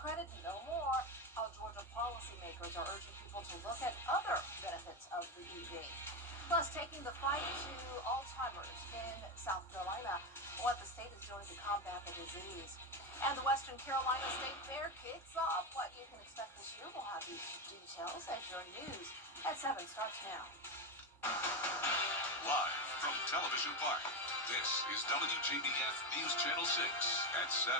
credit, no more. How Georgia policymakers are urging people to look at other benefits of the EV. Plus, taking the fight to Alzheimer's in South Carolina, what the state is doing to combat the disease. And the Western Carolina State Fair kicks off. What you can expect this year, we'll have these details as your news at 7 starts now. Live from Television Park, this is WJBF News Channel 6 at 7.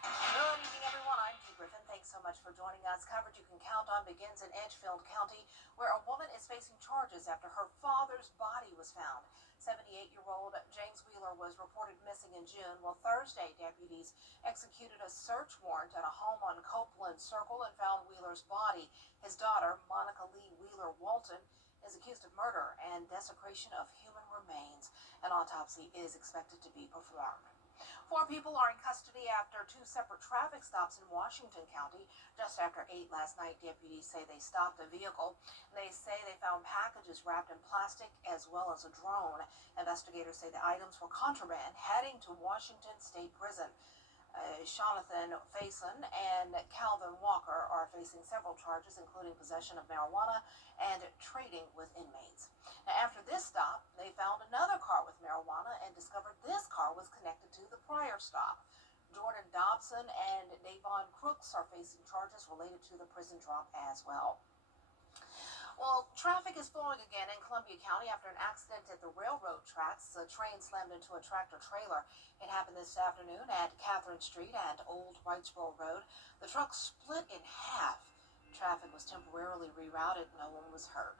Good evening, everyone. I'm Dee Griffin. Thanks so much for joining us. Coverage you can count on begins in Edgefield County, where a woman is facing charges after her father's body was found. 78-year-old James Wheeler was reported missing in June. Well, Thursday, deputies executed a search warrant at a home on Copeland Circle and found Wheeler's body. His daughter, Monica Lee Wheeler Walton, is accused of murder and desecration of human remains. An autopsy is expected to be performed. 4 people are in custody after 2 separate traffic stops in Washington County. Just after 8 last night, deputies say they stopped a vehicle. They say they found packages wrapped in plastic as well as a drone. Investigators say the items were contraband heading to Washington State Prison. Jonathan Faison and Calvin Walker are facing several charges, including possession of marijuana and trading with inmates. Now, after this stop, they found another car with marijuana and discovered this car was connected to the prior stop. Jordan Dobson and Davon Crooks are facing charges related to the prison drop as well. Well, traffic is flowing again in Columbia County after an accident at the railroad tracks. A train slammed into a tractor-trailer. It happened this afternoon at Catherine Street and Old Wrightsboro Road. The truck split in half. Traffic was temporarily rerouted. No one was hurt.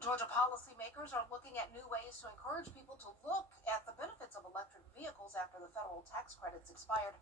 Georgia policymakers are looking at new ways to encourage people to look at the benefits of electric vehicles after the federal tax credits expired.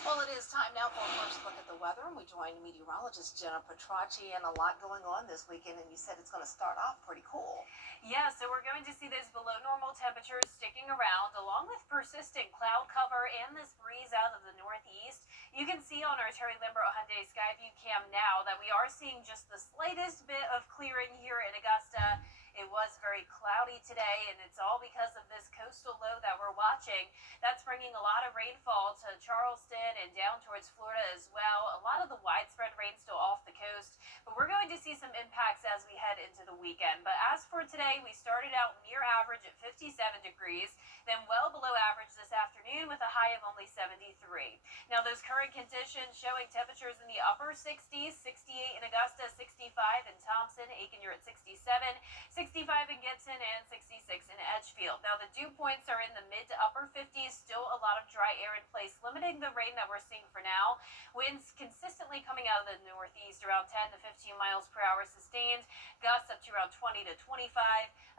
Well, it is time now for a first look at the weather, and we join meteorologist Jenna Petracci, and a lot going on this weekend, and you said it's going to start off pretty cool. Yeah, so we're going to see those below normal temperatures sticking around, along with persistent cloud cover and this breeze out of the northeast. You can see on our Terry Limbrough Hyundai Skyview cam now that we are seeing just the slightest bit of clearing here in Augusta. It was very cloudy today, and it's all because of this coastal low that we're watching. That's bringing a lot of rainfall to Charleston and down towards Florida as well. A lot of the widespread rain still off the coast, but we're going to see some impacts as we head into the weekend. But as for today, we started out near average at 57 degrees, then well below average this afternoon with a high of only 73. Now, those current conditions showing temperatures in the upper 60s, 68 in Augusta, 65 in Thompson, Aiken, you're at 67, 65 in Gibson, and 66 in Edgefield. Now, the dew points are in the mid to upper 50s, still a lot of dry air in place, limiting the rain that we're seeing for now. Winds consistently coming out of the northeast around 10 to 15 miles per hour sustained, gusts up to around 20 to 25,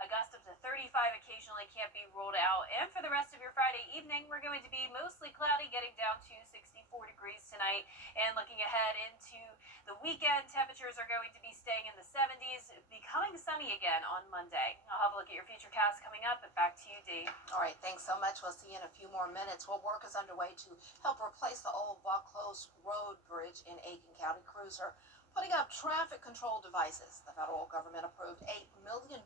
a gust up to 35 occasionally can't be ruled out. And for the rest of your Friday evening, we're going to be mostly cloudy, getting down to 64 degrees tonight. And looking ahead into the weekend, temperatures are going to be staying in the 70s, becoming sunny again on Monday. I'll have a look at your futurecast coming up, but back to you, Dee. All right, thanks so much. We'll see you in a few more minutes. Well, work is underway to help replace the old Vaucluse Road Bridge in Aiken County. Crews are putting up traffic control devices. The federal government approved $8 million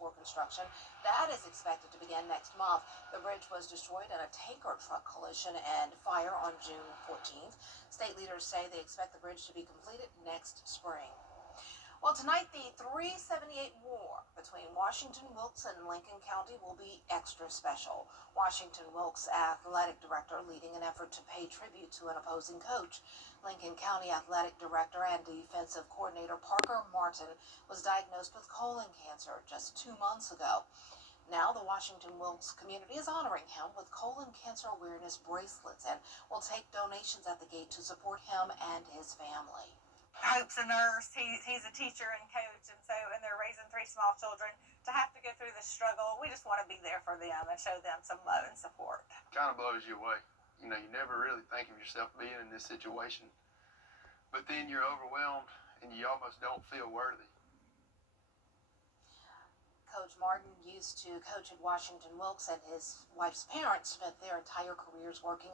for construction. That is expected to begin next month. The bridge was destroyed in a tanker truck collision and fire on June 14th. State leaders say they expect the bridge to be completed next spring. Well, tonight, the 378 war between Washington Wilkes and Lincoln County will be extra special. Washington Wilkes, athletic director, leading an effort to pay tribute to an opposing coach. Lincoln County athletic director and defensive coordinator Parker Martin was diagnosed with colon cancer just 2 months ago. Now, the Washington Wilkes community is honoring him with colon cancer awareness bracelets and will take donations at the gate to support him and his family. Hope's a nurse, he's a teacher and coach, and they're raising 3 small children. To have to go through this struggle, we just want to be there for them and show them some love and support. Kind of blows you away. You know, you never really think of yourself being in this situation, but then you're overwhelmed and you almost don't feel worthy. Coach Martin Martin used to coach at Washington Wilkes, and his wife's parents spent their entire careers working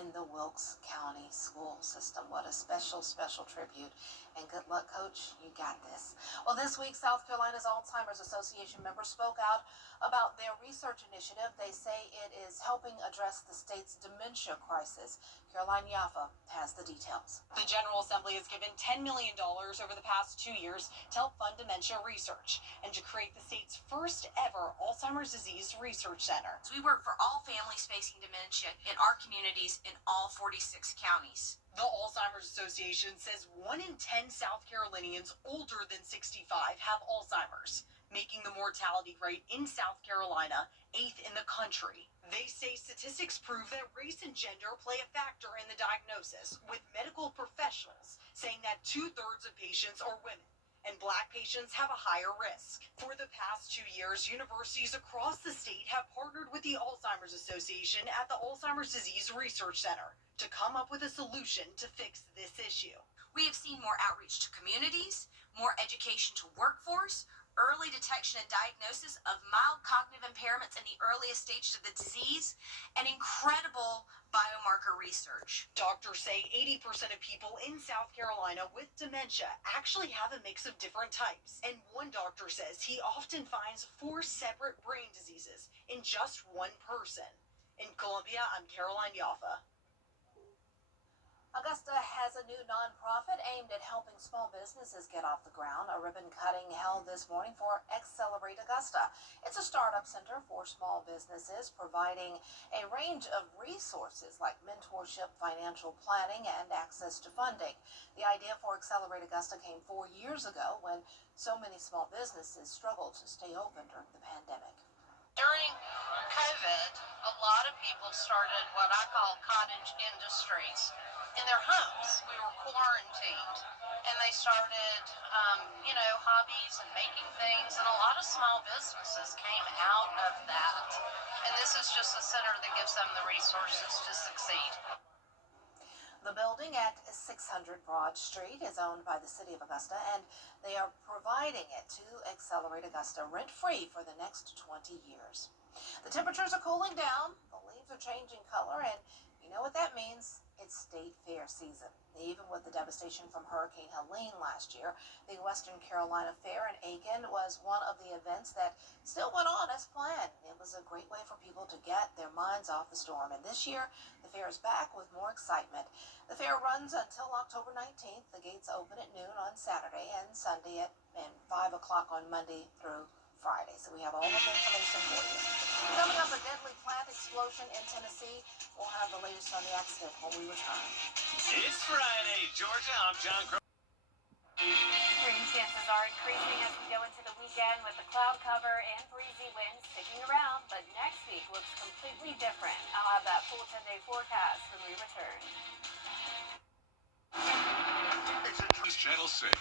in the Wilkes County school system. What a special, special tribute. And good luck, Coach. You got this. Well, this week, South Carolina's Alzheimer's Association members spoke out about their research initiative. They say it is helping address the state's dementia crisis. Caroline Yaffa has the details. The General Assembly has given $10 million over the past 2 years to help fund dementia research and to create the state's first ever Alzheimer's disease research center. We work for all families facing dementia in our communities in all 46 counties. The Alzheimer's Association says 1 in 10 South Carolinians older than 65 have Alzheimer's, making the mortality rate in South Carolina 8th in the country. They say statistics prove that race and gender play a factor in the diagnosis, with medical professionals saying that 2/3 of patients are women and Black patients have a higher risk. For the past 2 years, universities across the state have partnered with the Alzheimer's Association at the Alzheimer's Disease Research Center to come up with a solution to fix this issue. We have seen more outreach to communities, more education to workforce, early detection and diagnosis of mild cognitive impairments in the earliest stages of the disease, and incredible biomarker research. Doctors say 80% of people in South Carolina with dementia actually have a mix of different types. And one doctor says he often finds 4 separate brain diseases in just one person. In Columbia, I'm Caroline Yaffa. Augusta has a new nonprofit aimed at helping small businesses get off the ground. A ribbon cutting held this morning for Accelerate Augusta. It's a startup center for small businesses, providing a range of resources like mentorship, financial planning, and access to funding. The idea for Accelerate Augusta came 4 years ago when so many small businesses struggled to stay open during the pandemic. During COVID, a lot of people started what I call cottage industries in their homes. We were quarantined, and they started, hobbies and making things, and a lot of small businesses came out of that. And this is just a center that gives them the resources to succeed. The building at 600 Broad Street is owned by the City of Augusta, and they are providing it to Accelerate Augusta rent-free for the next 20 years. The temperatures are cooling down, the leaves are changing color, and you know what that means? It's State Fair season. Even with the devastation from Hurricane Helene last year, the Western Carolina Fair in Aiken was one of the events that still went on as planned. It was a great way for people to get their minds off the storm. And this year, the fair is back with more excitement. The fair runs until October 19th. The gates open at noon on Saturday and Sunday and 5 o'clock on Monday through Friday. So we have all of the information for you. Coming up, a deadly plant explosion in Tennessee. We'll have the latest on the accident when we return. It's Friday, Georgia. I'm John Crow. Rain chances are increasing as we go into the weekend with the cloud cover and breezy winds sticking around, but next week looks completely different. I'll have that full 10-day forecast when we return. It's Channel 6.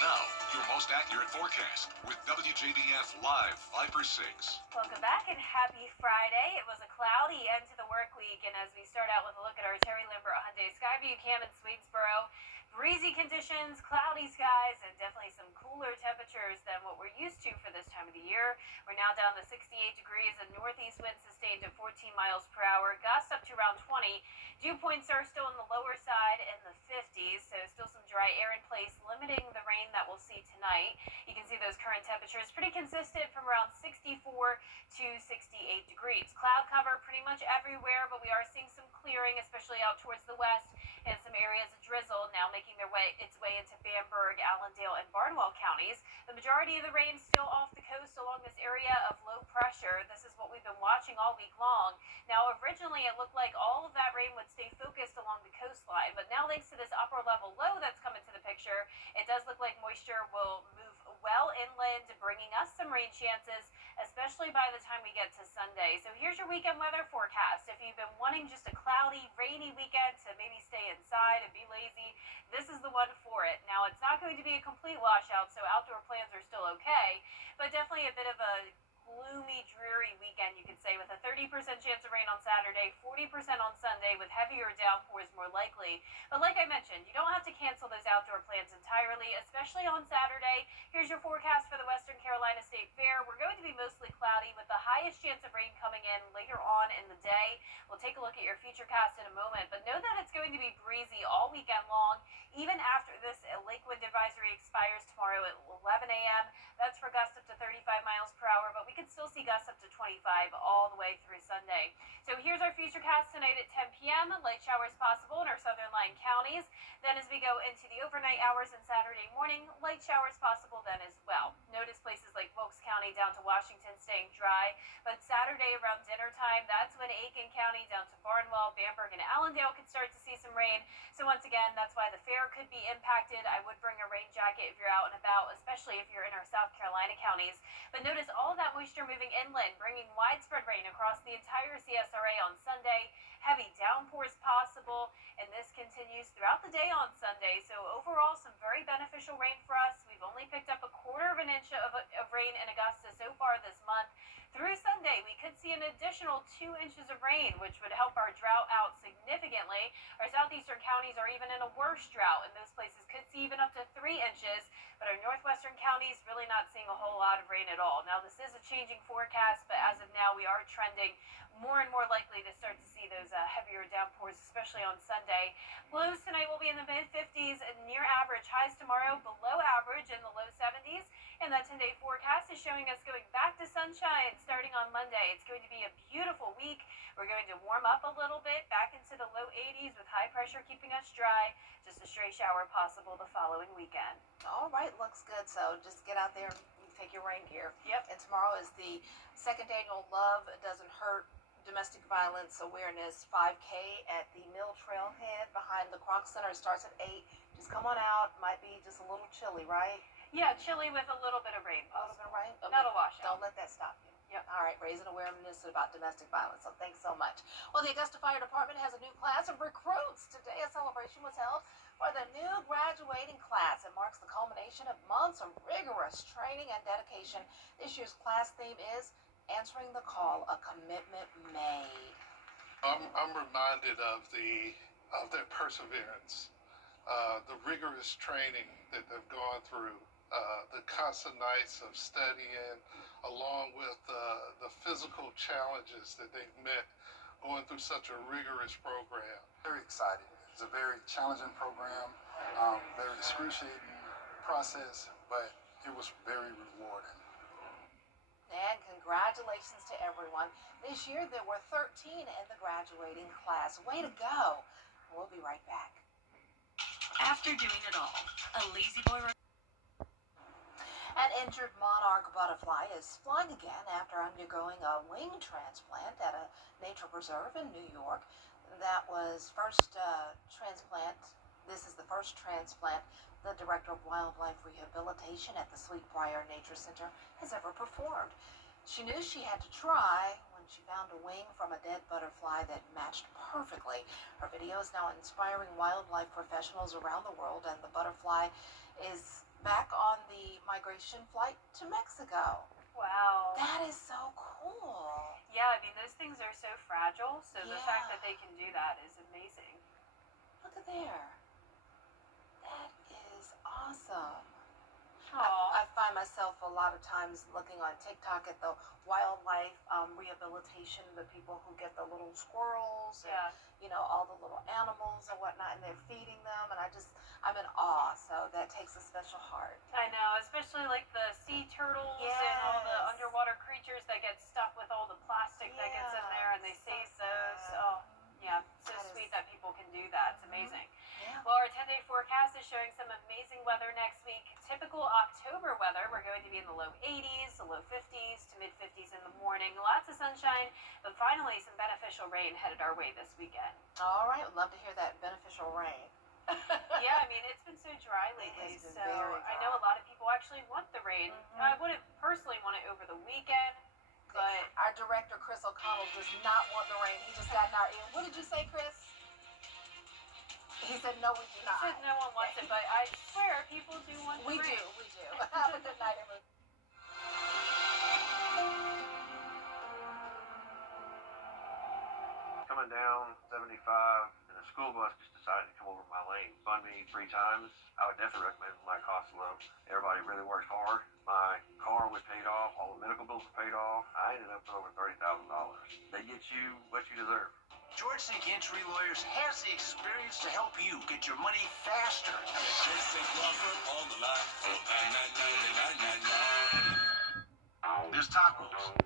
Now, your most accurate forecast with WJBF Live 5/6. Welcome back and happy Friday. It was a cloudy end to the work week, and as we start out with a look at our Terry Limbert Hyundai Skyview cam in Swedesboro, breezy conditions, cloudy skies, and definitely some cooler temperatures than what we're used to for this time of the year. We're now down to 68 degrees and northeast winds sustained at 14 miles per hour, gusts up to around 20. Dew points are still on the lower side in the 50s, so still some dry air in place, limiting the rain that we'll see tonight. You can see those current temperatures pretty consistent from around 64 to 68 degrees. Cloud cover pretty much everywhere, but we are seeing some clearing, especially out towards the west, and some areas of drizzle now making its way into Bamberg, Allendale, and Barnwell counties. The majority of the rain still off the coast along this area of low pressure. This is what we've been watching all week long. Now, originally it looked like all of that rain would stay focused along the coastline, but now thanks to this upper level low that's come into the picture, it does look like moisture will move well inland, bringing us some rain chances, especially by the time we get to Sunday. So here's your weekend weather forecast. If you've been wanting just a cloudy, rainy weekend to maybe stay inside and be lazy, this is the one for it. Now, it's not going to be a complete washout, so outdoor plans are still okay, but definitely a bit of a gloomy, dreary weekend, you could say, with a 30% chance of rain on Saturday, 40% on Sunday, with heavier downpours more likely. But like I mentioned, you don't have to cancel those outdoor plans entirely, especially on Saturday. Here's your forecast for the Western Carolina State Fair. We're going to be mostly cloudy with the highest chance of rain coming in later on in the day. We'll take a look at your futurecast in a moment, but know that it's going to be breezy all weekend long, even after this lake wind advisory expires tomorrow at 11 a.m. That's for gusts up to 35 miles per hour, but we could still see gusts up to 25 all the way through Sunday. So here's our futurecast tonight at 10 p.m. Light showers possible in our southern line counties. Then as we go into the overnight hours and Saturday morning, light showers possible then as well. Notice places like Wilkes County down to Washington staying dry, but Saturday around dinner time, that's when Aiken County down to Barnwell, Bamberg, and Allendale could start to see some rain. So once again, that's why the fair could be impacted. I would bring a rain jacket if you're out and about, especially if you're in our South Carolina counties. But notice all of that moisture moving inland, bringing widespread rain across the entire CSRA on Sunday. Heavy downpours possible, and this continues throughout the day on Sunday. So overall, some very beneficial rain for us. We've only picked up 1/4 inch of rain in Augusta so far this month. Through Sunday, we could see an additional 2 inches of rain, which would help our drought out significantly. Our southeastern counties are even in a worse drought, and those places could see even up to 3 inches. But our northwestern counties really not seeing a whole lot of rain at all. Now, this is a changing forecast, but as of now, we are trending more and more likely to start to see those heavier downpours, especially on Sunday. Lows tonight will be in the mid-50s and near average. Highs tomorrow below average in the low 70s. And that 10-day forecast is showing us going back to sunshine starting on Monday. It's going to be a beautiful week. We're going to warm up a little bit, back into the low 80s with high pressure keeping us dry. Just a stray shower possible the following weekend. All right, looks good. So just get out there and take your rain gear. Yep. And tomorrow is the second annual Love Doesn't Hurt Domestic Violence Awareness 5K at the Mill Trailhead behind the Croc Center. It starts at 8. Just come on out. Might be just a little chilly, right? Yeah, chilly with a little bit of rain. A little bit of rain? Not a washout. Don't let that stop you. Yep. All right, raising awareness about domestic violence. So thanks so much. Well, the Augusta Fire Department has a new class of recruits. Today, a celebration was held for the new graduating class. It marks the culmination of months of rigorous training and dedication. This year's class theme is Answering the Call, a Commitment Made. I'm reminded of their perseverance, the rigorous training that they've gone through, the constant nights of studying, along with the physical challenges that they've met going through such a rigorous program. Very exciting. It's a very challenging program, very excruciating process, but it was very rewarding. And congratulations to everyone. This year there were 13 in the graduating class. Way to go. We'll be right back. After doing it all, a lazy boy. An injured monarch butterfly is flying again after undergoing a wing transplant at a nature preserve in New York. That was first transplant. This is the first transplant the director of wildlife rehabilitation at the Sweetbriar Nature Center has ever performed. She knew she had to try when she found a wing from a dead butterfly that matched perfectly. Her video is now inspiring wildlife professionals around the world, and the butterfly is back on the migration flight to Mexico. Wow. That is so cool. Yeah, I mean, those things are so fragile, so the fact Yeah. that they can do that is amazing. Look at there. That is awesome. Aw. I find myself a lot of times looking on TikTok at the wildlife rehabilitation, the people who get the little squirrels and, Yeah. you know, all the little animals and whatnot, and they're feeding them, and I'm in awe, so that takes a special heart. I know, especially like the sea turtles and all the Yes. underwater creatures that get stuck with all the plastic that gets in there, and they So save those. sad. Oh, yeah, so That is- sweet that people can do that. It's amazing. Yeah. Well, our 10-day forecast is showing some amazing weather next week. Typical October weather. We're going to be in the low 80s, the low 50s to mid 50s in the morning. Lots of sunshine, but finally some beneficial rain headed our way this weekend. All right, would love to hear that beneficial rain. Yeah, I mean, it's been so dry lately, has been so very I know a lot of people actually want the rain. I wouldn't personally want it over the weekend, but Our director, Chris O'Connell, does not want the rain. He just got in our ear. What did you say, Chris? He said, no, we do he not. said no one wants it, but I swear people do want the We rain. do. Have a good night, everyone. down 75 and a school bus just decided to come over my lane, fund me 3 times, I would definitely recommend my cost low. Everybody really works hard. My car was paid off, all the medical bills were paid off. I ended up with over $30,000. They get you what you deserve. George Sink Injury Lawyers has the experience to help you get your money faster. On the line for 999. There's tacos.